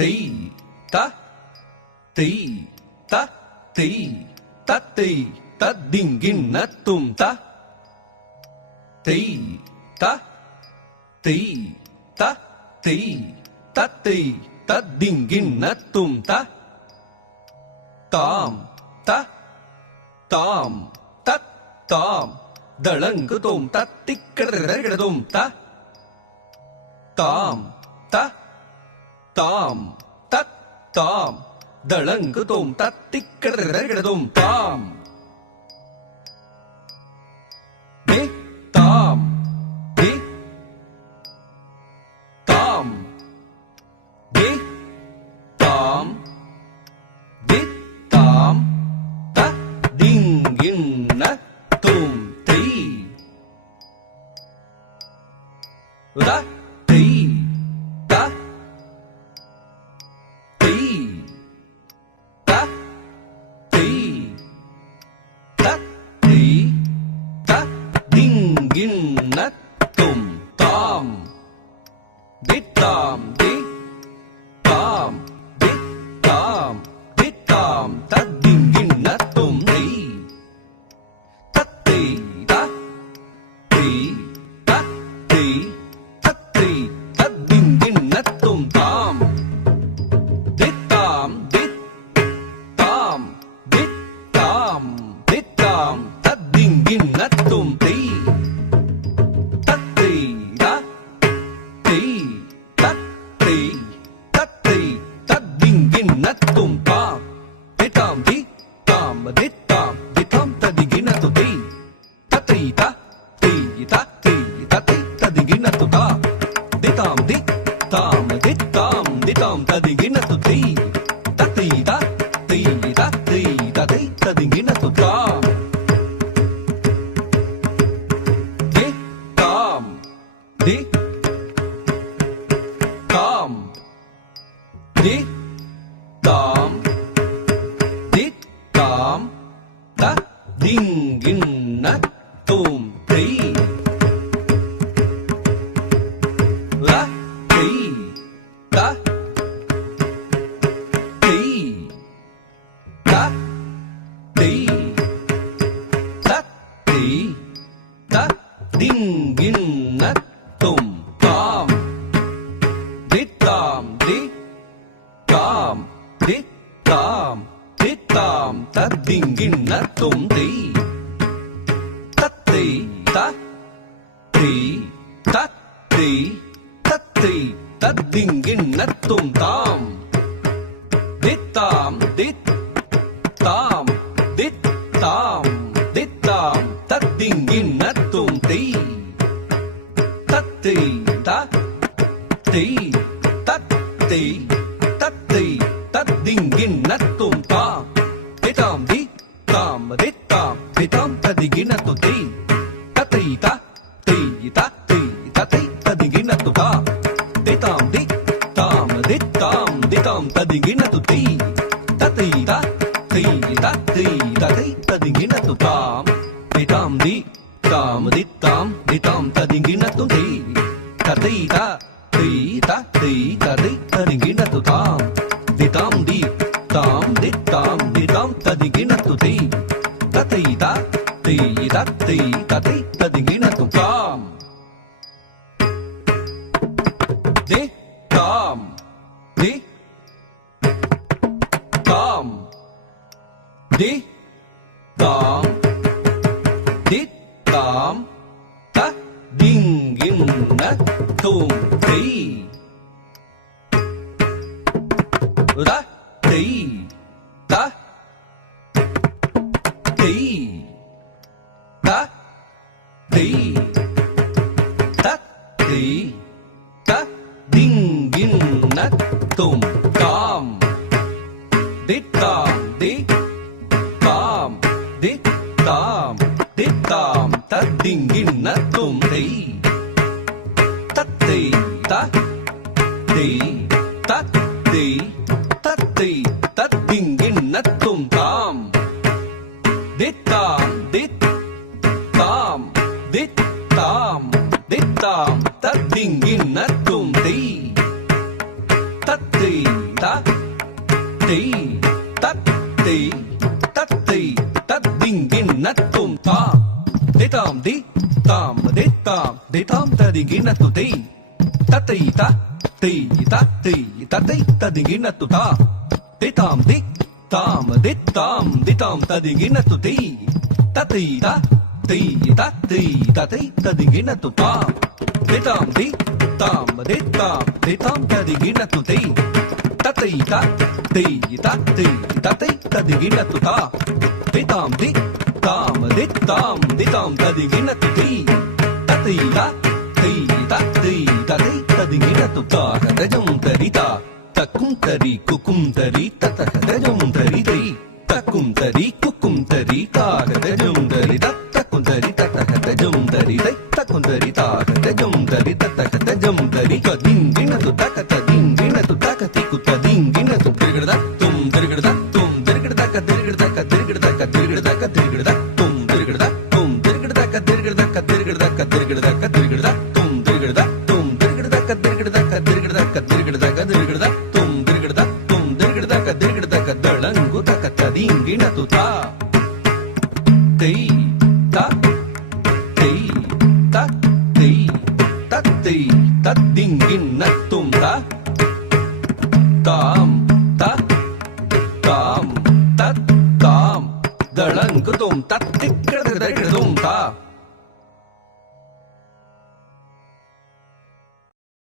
தை த தை த தை தத்தை தத்திங்கிண்ணத்தும் த தை த தை த தை தத்தை தத்திங்கிண்ணத்தும் த தாம் த தாம் தத் தாம் தளங்குதோம் தத்திக்கிடதும் த தாம் த தாம் தத் தாம் தளங்குதோம் தத்திக்கிடதும் தாம் தே தாம் தே தாம் தே தாம் தே தாம் த திங்கிண்ண தும் தை த தை த தை த தை த தை த திங்கிண்ண தும் தாம் தித்தாம் தி தாம் தித்தாம் தித்தாம் தத்திங்கிண்ணத்தும் தை தத்தை த தை தத்தை தத்தை தத்திங்கிண்ணத்தும் தாம் தித்தாம் தித்தாம் தித்தாம் தித்தாம் தத்திங்கிண்ணத்தும் தை தத்தை த தை தத்தை தத்தை தத்திங்கிண்ணத்தும் தாம் தித்தாம் தி தாம் தித்தாம் தித்தாம் தத்திங்கிண்ணத்தும் தை தத்தை த தை தத்தை தத்தை தத்திங்கிண்ணத்தும் தா தித்தாம் தி தாம் தித்தாம் தித்தாம் தத்திங்கிண்ணத்தும் தை தத்தை த தை தத்தை தத்தை தத்திங்கிண்ணத்தும் தாம் தி தாம் தி தாம் தி தாம் தி தாம் த திங்கிண்ண தும் தை ல தை த தை த தை த தை த திங்கிண்ண தும் தாம் தித்தாம் தி தாம் தித்தாம் தித்தாம் தத்திங்கிண்ணத்தும் தை தத்தை த தை தத்தை தத்தை தத்திங்கிண்ணத்தும் தாம் தித்தாம் தித்தாம் தித்தாம் தித்தாம் தத்திங்கிண்ணத்தும் தை தத்தை த தை தத்தை தத்தை தத்திங்கிண்ணத்தும் தாம் தித்தாம் தி தாம் தித்தாம் தித்தாம் தத்திங்கிண்ணத்தும் தை தத்தை த தை தத்தை தத்தை தத்திங்கிண்ணத்தும் தாம் தித்தாம் தி தாம் தித்தாம் தித்தாம் தத்திங்கிண்ணத்தும் தை தத்தை த தை தத்தை தத்தை தத்திங்கிண்ணத்தும் தாம் தித்தாம் தி தாம் தித்தாம் தித்தாம் தத்திங்கிண்ணத்தும் தை தத்தை த தை தத்தை தத்தை தத்திங்கிண்ணத்தும் தாம் தித்தாம் தி தாம் தித்தாம் தித்தாம் தத்திங்கிண்ணத்தும் தை தத்தை த தை தத்தை தத்தை தத்திங்கிண்ணத்தும் தாம் தி தாம் தி தாம் தி தாம் தி தாம் த திங்கிண்ண தும் தை த தை த தை த தை த தை த திங்கிண்ண தும் தாம் தித்தாம் தி தாம் தித்தாம் தித்தாம் தத்திங்கிண்ணத்தும் தை தத்தை த தை தத்தை தத்தை தத்திங்கிண்ணத்தும் தாம் தித்தாம் தித்தாம் தித்தாம் தித்தாம் தத்திங்கிண்ணத்தும் தை தத்தை tei tat tei tat tei tat ding gin nat tum ta de tam di tam de tam ta ding gin nat tu tei tat tei ta tei tat tei tat tei ta ding gin nat tu ta de tam di tam de tam ta ding gin nat tu tei tat tei ta tei tat tei ta tei ta ding gin nat tu ta de tam di tam de tam ta ding gin nat tu tei tatei ta tei tatei ta digina tu ta de tam de tam ta digina tu tei tatei ta tei tatei ta digina tu ta rajam tarita takum tari kukum tari tata rajam tari tei takum tari kukum tari ta rajam tari takum tari tata rajam tari tei takum tari ta rajam tari tata rajam tari ka dingina tu ta ka dingina tu ta ka tiku ta dingina tu tirigda tum tirigda ka tirigda ka tirigda ka tirigda ka tirigda tum tirigda ka tirigda ka tirigda ka tirigda ka tirigda tum tirigda ka tirigda ka tirigda ka tirigda ka tirigda tum tirigda ka tirigda ka dalangu ta ka dingina tu ta tei ta tei ta tei ta tei ta dingina tum ta tam ta tam tat tam dalang ko tum tat tik